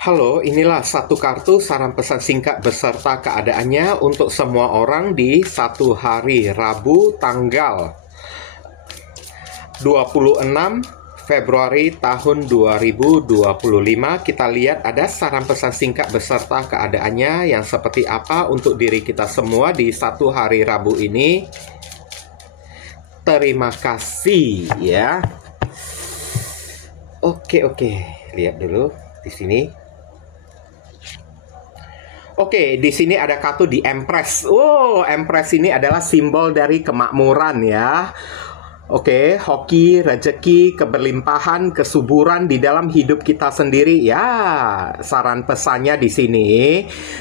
Halo, inilah satu kartu saran pesan singkat beserta keadaannya untuk semua orang di satu hari Rabu tanggal 26 Februari tahun 2025. Kita lihat ada saran pesan singkat beserta keadaannya yang seperti apa untuk diri kita semua di satu hari Rabu ini. Terima kasih ya. Oke, lihat dulu di sini. Oke, di sini ada kartu di Empress. Oh, Empress ini adalah simbol dari kemakmuran ya. Oke, hoki, rezeki, keberlimpahan, kesuburan di dalam hidup kita sendiri. Ya, saran pesannya di sini,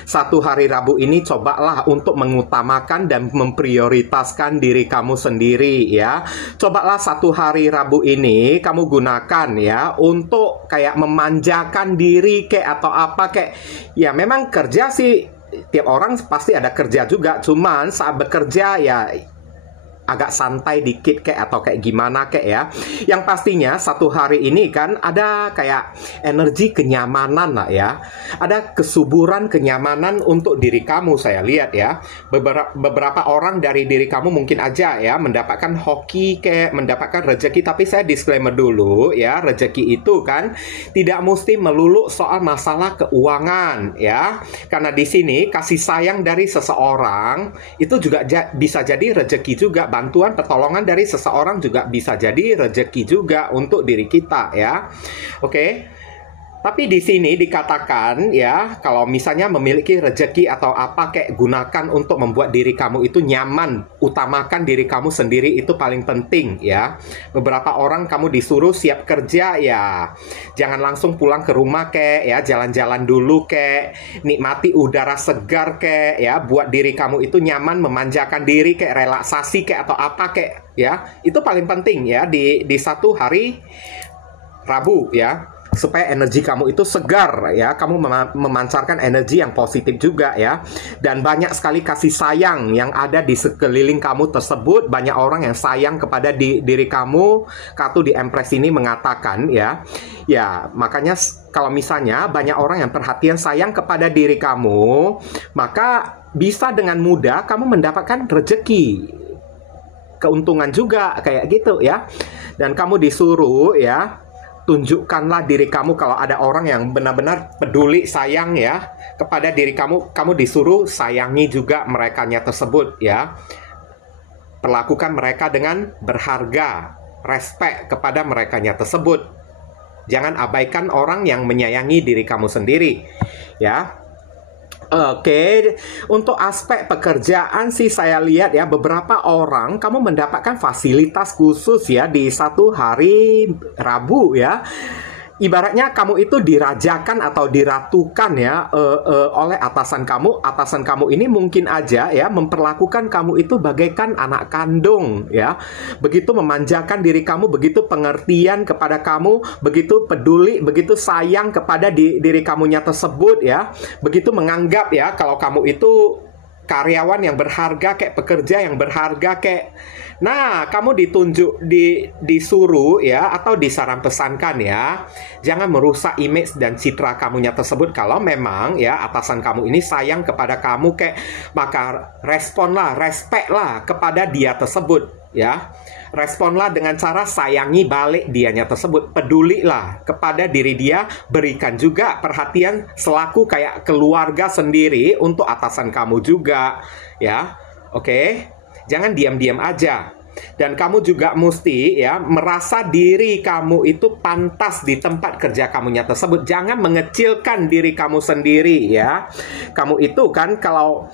satu hari Rabu ini cobalah untuk mengutamakan dan memprioritaskan diri kamu sendiri ya. Cobalah satu hari Rabu ini kamu gunakan ya untuk kayak memanjakan diri kayak atau apa kayak. Ya, memang kerja sih tiap orang pasti ada kerja juga, cuman saat bekerja ya agak santai dikit kayak atau kayak gimana kayak ya. Yang pastinya satu hari ini kan ada kayak energi kenyamanan lah ya. Ada kesuburan kenyamanan untuk diri kamu saya lihat ya. Beberapa orang dari diri kamu mungkin aja ya mendapatkan hoki kayak mendapatkan rezeki. Tapi saya disclaimer dulu ya, rezeki itu kan tidak mesti melulu soal masalah keuangan ya. Karena di sini kasih sayang dari seseorang itu juga bisa jadi rezeki juga. Bantuan pertolongan dari seseorang juga bisa jadi rezeki juga untuk diri kita ya. Oke. Tapi di sini dikatakan ya, kalau misalnya memiliki rezeki atau apa kayak gunakan untuk membuat diri kamu itu nyaman, utamakan diri kamu sendiri itu paling penting ya. Beberapa orang kamu disuruh siap kerja ya, jangan langsung pulang ke rumah kayak ya, jalan-jalan dulu kayak, nikmati udara segar kayak ya, buat diri kamu itu nyaman, memanjakan diri kayak relaksasi kayak atau apa kayak ya. Itu paling penting ya di satu hari Rabu ya. Supaya energi kamu itu segar ya, kamu memancarkan energi yang positif juga ya. Dan banyak sekali kasih sayang yang ada di sekeliling kamu tersebut. Banyak orang yang sayang kepada diri kamu. Kartu di Empress ini mengatakan ya, ya makanya kalau misalnya banyak orang yang perhatian sayang kepada diri kamu, maka bisa dengan mudah kamu mendapatkan rezeki, keuntungan juga kayak gitu ya. Dan kamu disuruh ya, tunjukkanlah diri kamu. Kalau ada orang yang benar-benar peduli sayang ya kepada diri kamu, kamu disuruh sayangi juga merekanya tersebut ya. Perlakukan mereka dengan berharga, respect kepada merekanya tersebut. Jangan abaikan orang yang menyayangi diri kamu sendiri ya. Oke, untuk aspek pekerjaan sih saya lihat ya, beberapa orang kamu mendapatkan fasilitas khusus ya di satu hari Rabu ya. Ibaratnya kamu itu dirajakan atau diratukan ya oleh atasan kamu. Atasan kamu ini mungkin aja ya memperlakukan kamu itu bagaikan anak kandung ya. Begitu memanjakan diri kamu, begitu pengertian kepada kamu, begitu peduli, begitu sayang kepada diri kamunya tersebut ya. Begitu menganggap ya kalau kamu itu karyawan yang berharga kayak, pekerja yang berharga kayak. Nah, kamu disuruh ya, atau disaran pesankan ya, jangan merusak image dan citra kamunya tersebut. Kalau memang ya atasan kamu ini sayang kepada kamu kayak, maka responlah, respect lah kepada dia tersebut ya. Responlah dengan cara sayangi balik dianya tersebut. Pedulilah kepada diri dia. Berikan juga perhatian selaku kayak keluarga sendiri untuk atasan kamu juga ya. Oke. Jangan diam-diam aja. Dan kamu juga mesti ya merasa diri kamu itu pantas di tempat kerja kamunya tersebut. Jangan mengecilkan diri kamu sendiri ya. Kamu itu kan kalau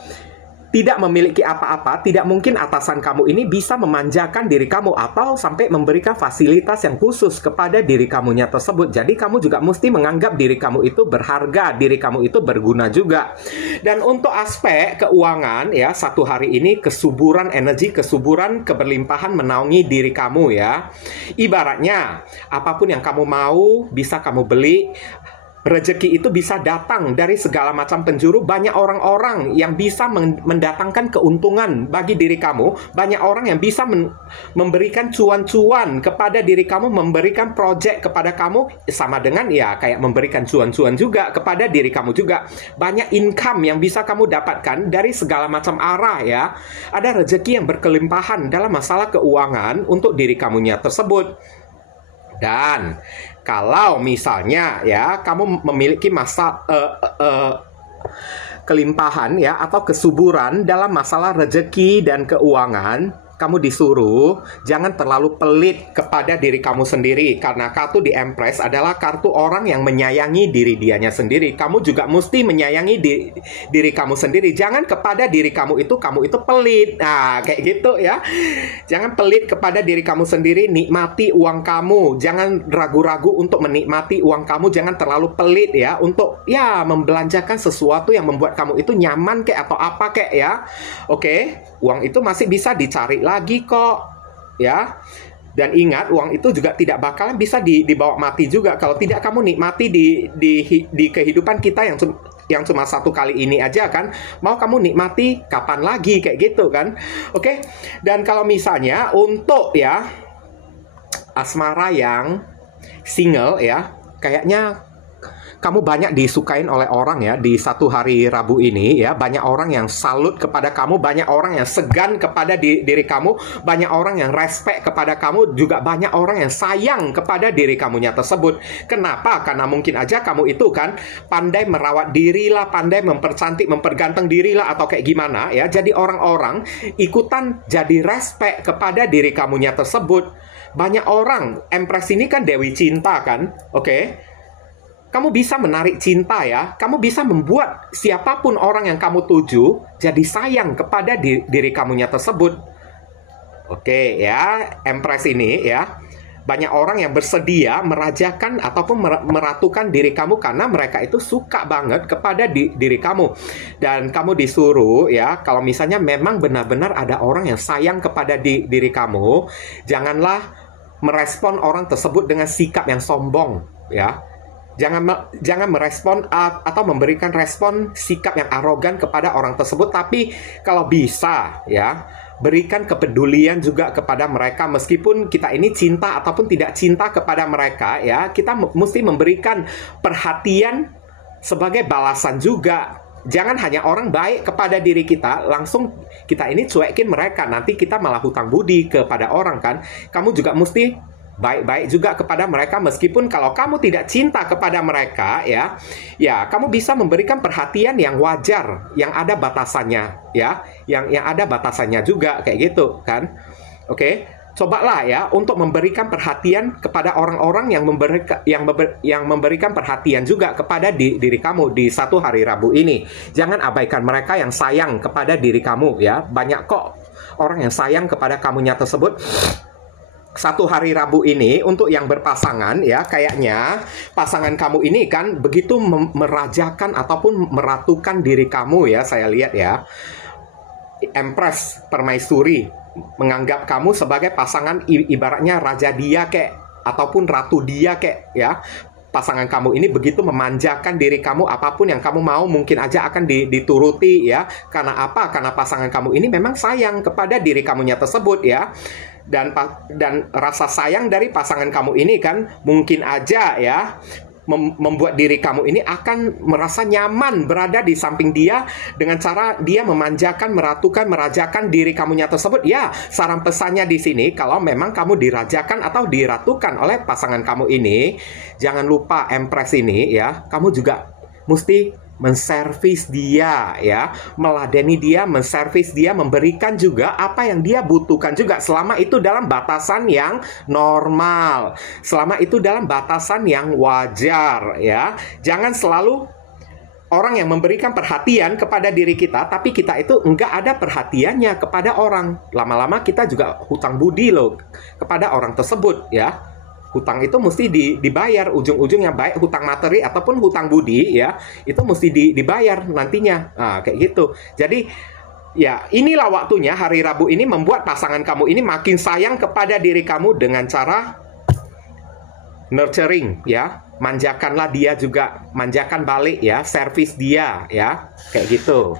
tidak memiliki apa-apa, tidak mungkin atasan kamu ini bisa memanjakan diri kamu atau sampai memberikan fasilitas yang khusus kepada diri kamunya tersebut. Jadi kamu juga mesti menganggap diri kamu itu berharga, diri kamu itu berguna juga. Dan untuk aspek keuangan ya, satu hari ini kesuburan energi, kesuburan keberlimpahan menaungi diri kamu ya. Ibaratnya apapun yang kamu mau bisa kamu beli. Rezeki itu bisa datang dari segala macam penjuru. Banyak orang-orang yang bisa mendatangkan keuntungan bagi diri kamu. Banyak orang yang bisa memberikan cuan-cuan kepada diri kamu, memberikan project kepada kamu, sama dengan ya kayak memberikan cuan-cuan juga kepada diri kamu juga. Banyak income yang bisa kamu dapatkan dari segala macam arah ya. Ada rezeki yang berkelimpahan dalam masalah keuangan untuk diri kamunya tersebut. Dan kalau misalnya ya kamu memiliki kelimpahan ya atau kesuburan dalam masalah rezeki dan keuangan, kamu disuruh jangan terlalu pelit kepada diri kamu sendiri. Karena kartu di Empress adalah kartu orang yang menyayangi diri dianya sendiri. Kamu juga mesti menyayangi diri kamu sendiri. Jangan kepada diri kamu itu pelit. Nah, kayak gitu ya. Jangan pelit kepada diri kamu sendiri. Nikmati uang kamu. Jangan ragu-ragu untuk menikmati uang kamu. Jangan terlalu pelit ya untuk ya membelanjakan sesuatu yang membuat kamu itu nyaman kayak atau apa kayak ya. Oke, uang itu masih bisa dicari lagi kok ya. Dan ingat, uang itu juga tidak bakalan bisa dibawa mati juga kalau tidak kamu nikmati di kehidupan kita yang cuma satu kali ini aja kan. Mau kamu nikmati kapan lagi kayak gitu kan. Oke. Dan kalau misalnya untuk ya asmara yang single ya, kayaknya kamu banyak disukain oleh orang ya di satu hari Rabu ini ya. Banyak orang yang salut kepada kamu, banyak orang yang segan kepada diri kamu, banyak orang yang respect kepada kamu, juga banyak orang yang sayang kepada diri kamunya tersebut. Kenapa? Karena mungkin aja kamu itu kan pandai merawat diri lah, pandai mempercantik, memperganteng diri lah, atau kayak gimana ya. Jadi orang-orang ikutan jadi respect kepada diri kamunya tersebut. Banyak orang, Empress ini kan Dewi Cinta kan, oke? Kamu bisa menarik cinta ya. Kamu bisa membuat siapapun orang yang kamu tuju jadi sayang kepada diri kamunya tersebut. Oke ya, Empress ini ya. Banyak orang yang bersedia merajakan ataupun meratukan diri kamu karena mereka itu suka banget kepada diri kamu. Dan kamu disuruh ya, kalau misalnya memang benar-benar ada orang yang sayang kepada diri kamu, janganlah merespon orang tersebut dengan sikap yang sombong ya. Jangan merespon atau memberikan respon sikap yang arogan kepada orang tersebut. Tapi kalau bisa ya, berikan kepedulian juga kepada mereka. Meskipun kita ini cinta ataupun tidak cinta kepada mereka ya, kita mesti memberikan perhatian sebagai balasan juga. Jangan hanya orang baik kepada diri kita, langsung kita ini cuekin mereka. Nanti kita malah hutang budi kepada orang kan. Kamu juga mesti baik-baik juga kepada mereka. Meskipun kalau kamu tidak cinta kepada mereka ya, kamu bisa memberikan perhatian yang wajar, yang ada batasannya ya, yang ada batasannya juga kayak gitu kan. Oke, cobalah ya untuk memberikan perhatian kepada orang-orang yang memberikan perhatian juga kepada diri kamu di satu hari Rabu ini. Jangan abaikan mereka yang sayang kepada diri kamu ya. Banyak kok orang yang sayang kepada kamunya tersebut. Satu hari Rabu ini untuk yang berpasangan ya, kayaknya pasangan kamu ini kan begitu merajakan ataupun meratukan diri kamu ya. Saya lihat ya, Empress Permaisuri menganggap kamu sebagai pasangan, ibaratnya raja dia kek ataupun ratu dia kek ya. Pasangan kamu ini begitu memanjakan diri kamu, apapun yang kamu mau mungkin aja akan dituruti ya. Karena apa? Karena pasangan kamu ini memang sayang kepada diri kamunya tersebut ya. Dan rasa sayang dari pasangan kamu ini kan mungkin aja ya membuat diri kamu ini akan merasa nyaman berada di samping dia dengan cara dia memanjakan, meratukan, merajakan diri kamunya tersebut. Ya, saran pesannya di sini, kalau memang kamu dirajakan atau diratukan oleh pasangan kamu ini, jangan lupa Empress ini ya, kamu juga mesti menservis dia ya, meladeni dia, menservis dia, memberikan juga apa yang dia butuhkan juga, selama itu dalam batasan yang normal, selama itu dalam batasan yang wajar ya. Jangan selalu orang yang memberikan perhatian kepada diri kita, tapi kita itu enggak ada perhatiannya kepada orang. Lama-lama kita juga hutang budi loh kepada orang tersebut ya. Hutang itu mesti dibayar ujung-ujungnya, baik hutang materi ataupun hutang budi ya, itu mesti dibayar nantinya. Nah, kayak gitu. Jadi ya, inilah waktunya hari Rabu ini membuat pasangan kamu ini makin sayang kepada diri kamu dengan cara nurturing ya, manjakanlah dia juga, manjakan balik ya, servis dia ya, kayak gitu.